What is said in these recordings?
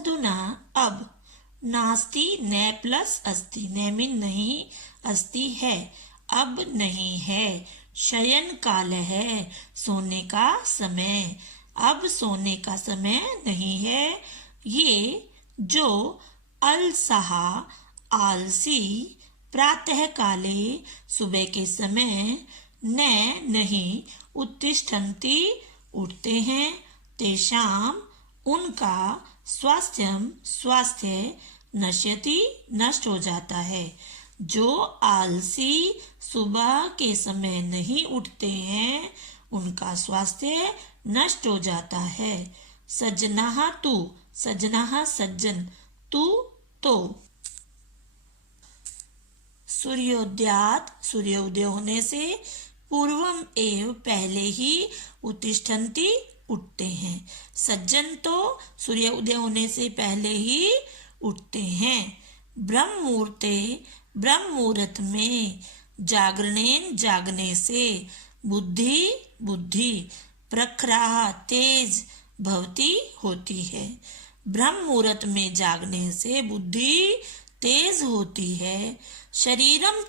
अधुना अब, नास्ति न प्लस अस्ति, न मीन नहीं, अस्ति है, अब नहीं है, शयन काल है, सोने का समय, अब सोने का समय नहीं है। ये जो अलसहा आलसी प्रातः काले सुबह के समय न नहीं उत्तिष्ठन्ति उठते हैं, तेषाम उनका स्वास्थ्य नश्यति नष्ट हो जाता है। जो आलसी सुबह के समय नहीं उठते हैं उनका स्वास्थ्य नष्ट हो जाता है। सज्जनः तु, सज्जनः सज्जन, तु तो। सूर्योदयात, सूर्योदय होने से, पूर्वम एव पहले ही, उत्तिष्ठन्ति उठते हैं। सज्जन तो सूर्य उदय होने से पहले ही उठते हैं। ब्रह्म मुहूर्ते, ब्रह्म मुहूर्त में, जागरणेन जागने से, बुद्धि प्रखरा तेज भवती होती है। ब्रह्म मुहूर्त में जागने से बुद्धि तेज होती है। शरीरम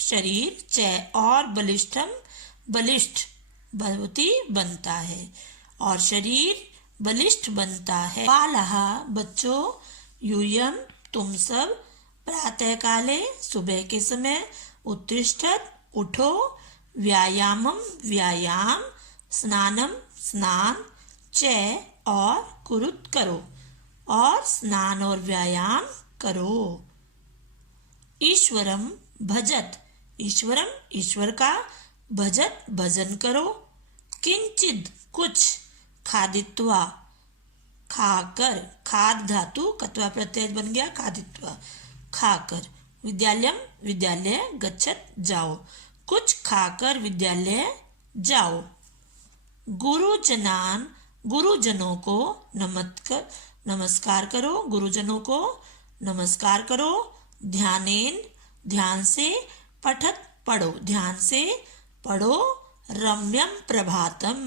शरीर च और बलिष्ठम बलिष्ठ भवती बनता है और शरीर बलिष्ठ बनता है। बालः बच्चों, यूयम तुम सब, प्रातः काले सुबह के समय, उत्तिष्ठत उठो, व्यायामम व्यायाम, स्नानम स्नान, च और कुरुत करो, और स्नान और व्यायाम करो। ईश्वरम भजत, ईश्वरम ईश्वर का, भजत भजन करो। किंचिद कुछ, खादित्वा खाकर, खाद धातु कत्वा प्रत्यय बन गया, खादित्वा खाकर। विद्यालयम विद्यालय, गच्छत जाओ, कुछ खाकर विद्यालय जाओ। गुरुजनान, गुरुजनों को नमस्कार करो, गुरुजनों को नमस्कार करो। ध्यानेन ध्यान से, पठत पढ़ो, ध्यान से पढ़ो। रम्यम प्रभातम,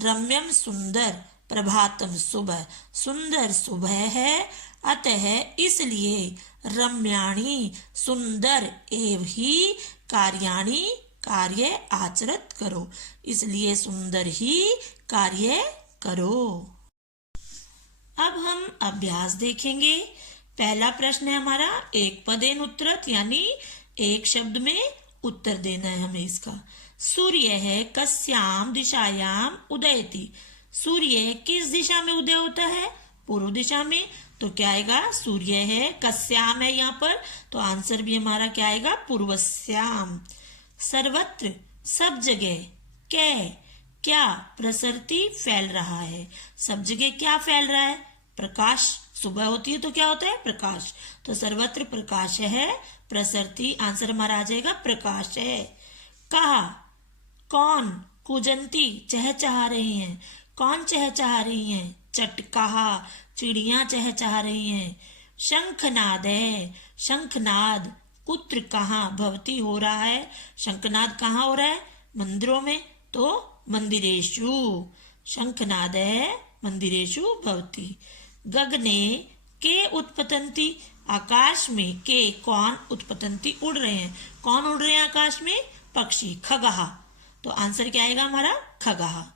रम्यम सुंदर, प्रभातम सुबह, सुंदर सुबह है। अतः इसलिए रम्याणी सुंदर एव ही कार्याणि कार्य आचरत करो, इसलिए सुंदर ही कार्य करो। अब हम अभ्यास देखेंगे। पहला प्रश्न है हमारा, एक पदेन उत्तरत, यानी एक शब्द में उत्तर देना है हमें इसका। सूर्य है कस्याम दिशायाम उदयति, सूर्य किस दिशा में उदय होता है? पूर्व दिशा में। तो क्या आएगा? सूर्य है, कस्याम है यहाँ पर, तो आंसर भी हमारा क्या आएगा? पूर्वस्याम। सर्वत्र सब जगह, क्या प्रसरती फैल रहा है, सब जगह क्या फैल रहा है? प्रकाश। सुबह होती है तो क्या होता है? प्रकाश। तो सर्वत्र प्रकाश है, प्रसरती, आंसर हमारा आ जाएगा प्रकाश है। कहा, कौन? कुजंती, चहचहा रही हैं। कौन चहचहा रही हैं? चटकहा, चिड़ियां चहचहा रही हैं। शंखनाद है, शंखनाद कुत्र कहाँ भवती हो रहा है, शंखनाद कहाँ हो रहा है? मंदिरों में, तो मंदिरेषु, शंखनाद है मंदिरेषु भवती। गगने के उत्पतंती, आकाश में के कौन उत्पतंती उड़ रहे हैं, कौन उड़ रहे हैं आकाश में? पक्षी, खगहा। तो आंसर क्या आएगा हमारा? खगहा।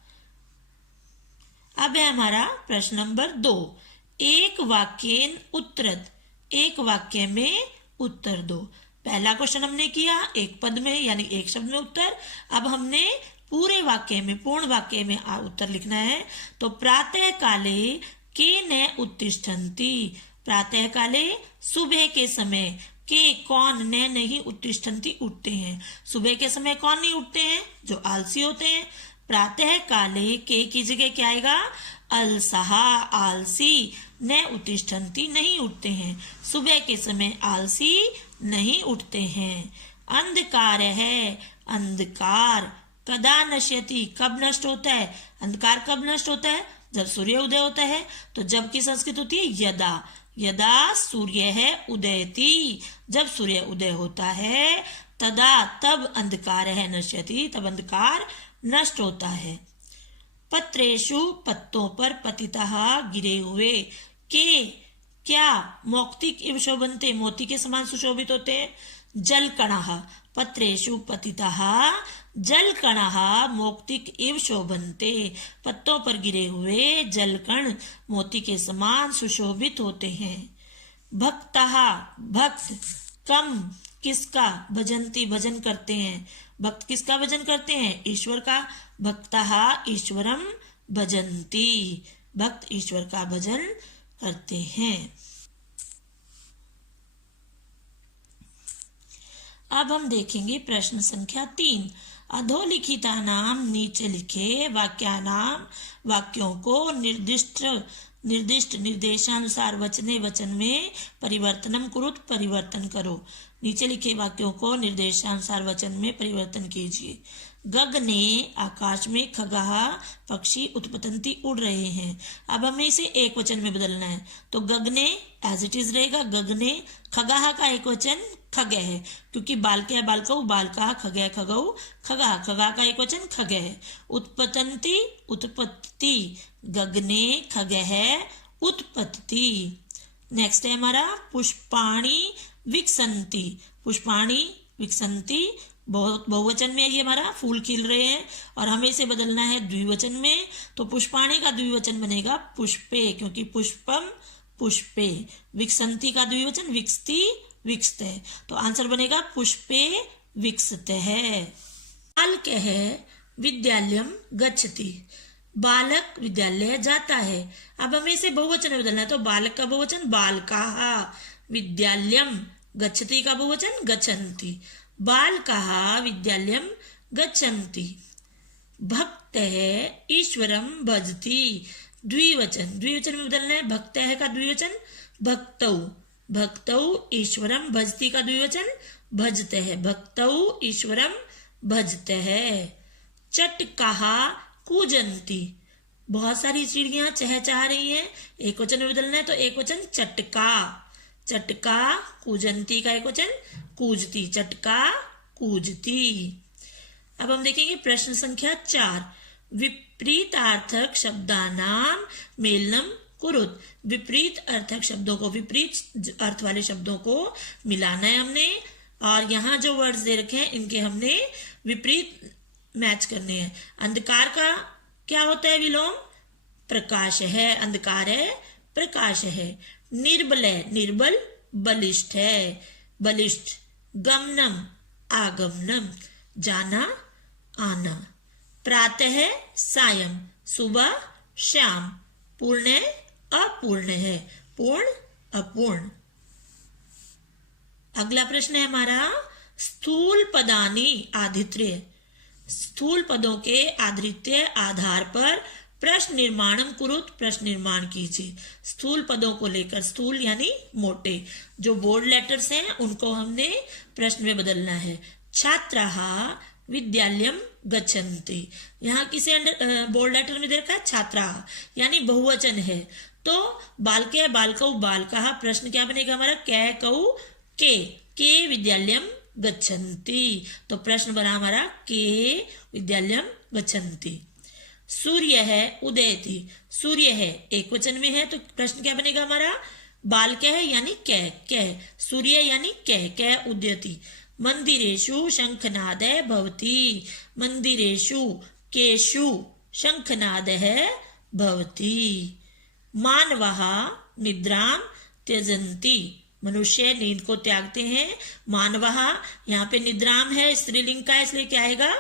अब है हमारा प्रश्न नंबर 2, एक वाक्येन उत्तरत, एक वाक्य में उत्तर दो। पहला क्वेश्चन हमने किया एक पद में, यानी एक शब्द में उत्तर। अब हमने पूरे वाक्य में, पूर्ण वाक्य में उत्तर लिखना है। तो प्रातः काले के न उत्तिष्ठन्ति, प्रातः काले सुबह के समय, के कौन, न नहीं, उत्तिष्ठन्ति उठते हैं। सुबह के समय कौन नहीं उठते हैं? जो आलसी होते हैं। प्रातः काले के की जगह क्या आएगा? अलसहा, आलसी, न उत्तिष्ठन्ति नहीं उठते हैं। सुबह के समय आलसी नहीं उठते हैं। अंधकार है, अंधकार, कदा नश्यति, कब नष्ट होता है? अंधकार कब नष्ट होता है? जब सूर्य उदय होता है। तो जब की संस्कृत होती है यदा, यदा सूर्य है उदयति, जब सूर्य उदय होता है। तदा, तब अंधकार है, नश्यति, तब अंधकार नष्ट होता है। पत्रेषु पत्तों पर पतितः गिरे हुए, के क्या मौक्तिक इव शोभन्ते मोती के समान सुशोभित होते हैं। जलकणः पत्रेषु पतितः जलकणः मौक्तिक इव शोभन्ते, पत्तों पर गिरे हुए जलकण मोती के समान सुशोभित होते हैं। भक्तः भक्त कम किसका, भजन्ति भजन करते हैं, भक्त किसका भजन करते हैं, ईश्वर का। भक्तः ईश्वरम भजन्ति, भक्त ईश्वर का भजन करते हैं। अब हम देखेंगे प्रश्न संख्या 3। अधोलिखिता नाम नीचे लिखे वाक्यानाम वाक्यों को निर्दिष्ट निर्देशानुसार वचने वचन में परिवर्तनम कुरुत परिवर्तन करो। नीचे लिखे वाक्यों को निर्देशानुसार वचन में परिवर्तन कीजिए। गगने आकाश में, खगः पक्षी उत्पतंती उड़ रहे हैं। अब हमें इसे एक वचन में बदलना है, तो गगने एज इट इज रहेगा गगने। खगः का एक वचन खग है, क्योंकि बालके बालकौ बालका, खगः खगौ खगः, खगा का एक वचन खग है। उत्पतंती उत्पत्ति, गगने खगः उत्पत्ति। नेक्स्ट है हमारा पुष्पाणि विकसंती, पुष्पाणि विकसंती बहुवचन में ये हमारा फूल खिल रहे हैं और हमें इसे बदलना है द्विवचन में, तो पुष्पाणि का द्विवचन बनेगा पुष्पे, क्योंकि पुष्पम पुष्पे। विकसंती का द्विवचन विकसती विकसते, तो आंसर बनेगा पुष्पे विकसते है। बालकः विद्यालयम गच्छति, बालक विद्यालय जाता है। अब हमें इसे बहुवचन में बदलना है, तो बालक का बहुवचन बालकाः, विद्यालयम गच्छति का बहुवचन गच्छन्ति, बालकाः विद्यालयम गच्छन्ति। भक्तः ईश्वरम भजति, द्विवचन में बदलना है। भक्तः का द्विवचन भक्तौ, भक्तौ ईश्वरम भजति का द्विवचन भजते है, भक्तौ ईश्वरम भजते है। चटकाः कूजन्ति, बहुत सारी चिड़ियां चहचहा रही हैं, एक वचन में बदलना है, तो एक वचन चटका, चटका कूजन्ति का एक वचन कूजती, चटका कूजती। अब हम देखेंगे प्रश्न संख्या 4। विपरीतार्थक शब्दानाम मेलनम कुरुत, विपरीत अर्थक शब्दों को, विपरीत अर्थ वाले शब्दों को मिलाना है हमने, और यहाँ जो वर्ड्स दे रखे हैं इनके हमने विपरीत मैच करने हैं। अंधकार का क्या होता है विलोम, प्रकाश है, अंधकार है प्रकाश है। निर्बल है, निर्बल बलिष्ठ है, बलिष्ठ। गमनम आगमनम, जाना आना। प्रातः सायं, सुबह शाम। पूर्ण है अपूर्ण है, पूर्ण अपूर्ण। अगला प्रश्न है हमारा स्थूल पदानी आधित्य, स्थूल पदों के आधित्य आधार पर प्रश्न निर्माणम कुरुत, प्रश्न निर्माण कीजिए। स्थूल पदों को लेकर, स्थूल यानी मोटे, जो बोल्ड लेटर्स हैं उनको हमने प्रश्न में बदलना है। छात्राः विद्यालयम गच्छन्ति, यहाँ किसे अंडर बोल्ड लेटर में दे रखा है, छात्रा यानी बहुवचन है, तो बालके बालकौ बालकाः, प्रश्न क्या बनेगा हमारा, कै कौ के विद्यालयम गच्छन्ति, तो प्रश्न बना हमारा के विद्यालयम गच्छन्ति। सूर्य है उदयति, सूर्य है एक वचन में है, तो प्रश्न क्या बनेगा हमारा, बालकः है यानी कै, सूर्य यानी कै उदयति। मंदिरेषु शंखनादः भवति, मंदिरेषु केषु शंखनादः भवति। मानवः निद्रां त्यजन्ति, मनुष्य नींद को त्यागते हैं। मानवः यहाँ पे निद्राम है, स्त्रीलिंग का, इसलिए क्या आएगा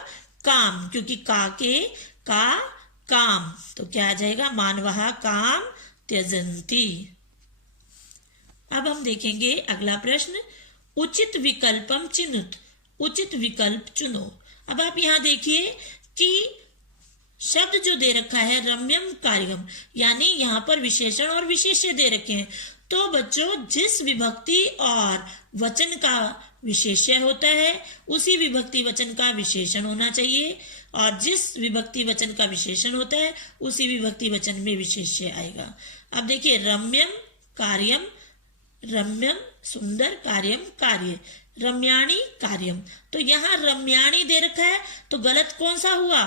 काम, क्योंकि का काम, तो क्या आ जाएगा मानवः काम त्यजन्ति। अब हम देखेंगे अगला प्रश्न, उचित विकल्पम चिनुत, उचित विकल्प चुनो। अब आप यहाँ देखिए कि शब्द जो दे रखा है रम्यम कार्यम, यानी यहाँ पर विशेषण और विशेष्य दे रखे हैं, तो बच्चों जिस विभक्ति और वचन का विशेष्य होता है उसी विभक्ति वचन का विशेषण होना चाहिए, और जिस विभक्ति वचन का विशेषण होता है उसी विभक्ति वचन में विशेष्य आएगा। अब देखिए रम्यम कार्यम, रम्यम सुंदर, कार्यम कार्य, रम्याणी कार्यम, तो यहाँ रम्याणी दे रखा है, तो गलत कौन सा हुआ,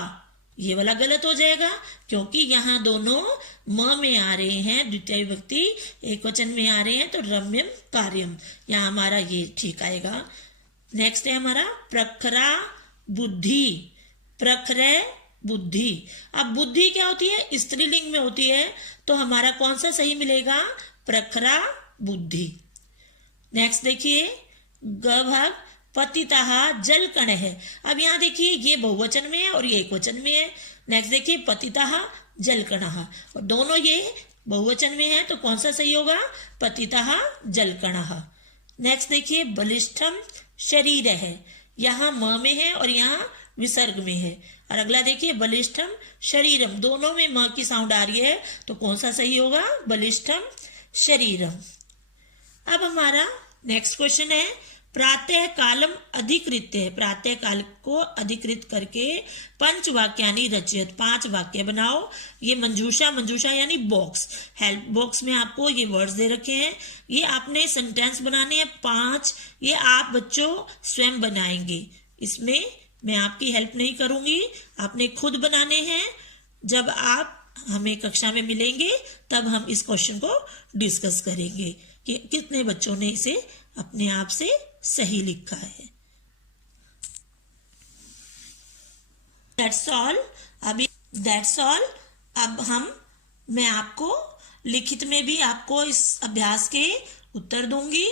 ये वाला गलत हो जाएगा क्योंकि यहाँ दोनों म में आ रहे हैं, द्वितीय विभक्ति एक वचन में आ रहे हैं, तो रम्यम कार्यम, यहाँ हमारा ये ठीक आएगा। नेक्स्ट है हमारा प्रखरा बुद्धि, प्रखर बुद्धि। अब बुद्धि क्या होती है, स्त्रीलिंग में होती है, तो हमारा कौन सा सही मिलेगा, प्रखरा बुद्धि। नेक्स्ट देखिए ग भाग पतितः जल कण है। अब यहाँ देखिए ये बहुवचन में है और ये एक वचन में है। नेक्स्ट देखिए पतितः जल कण, और दोनों ये बहुवचन में है, तो कौन सा सही होगा, पतितः जल कण। नेक्स्ट देखिए बलिष्ठम शरीर है, यहाँ म में है और यहाँ विसर्ग में है। और अगला देखिए बलिष्ठम शरीरम, दोनों में म की साउंड आ रही है, तो कौन सा सही होगा, बलिष्ठम शरीरम। अब हमारा नेक्स्ट क्वेश्चन है प्रातः कालम अधिकृत है, प्रातः काल को अधिकृत करके पंच वाक्यानि रचयत, 5 वाक्य बनाओ। ये मंजूषा, मंजूषा यानी बॉक्स, हेल्प बॉक्स में आपको ये वर्ड्स दे रखे हैं, ये आपने सेंटेंस बनाने हैं 5, ये आप बच्चों स्वयं बनाएंगे, इसमें मैं आपकी हेल्प नहीं करूंगी, आपने खुद बनाने हैं। जब आप हमें कक्षा में मिलेंगे तब हम इस क्वेश्चन को डिस्कस करेंगे कि कितने बच्चों ने इसे अपने आप से सही लिखा है। That's all. अब मैं आपको लिखित में भी आपको इस अभ्यास के उत्तर दूंगी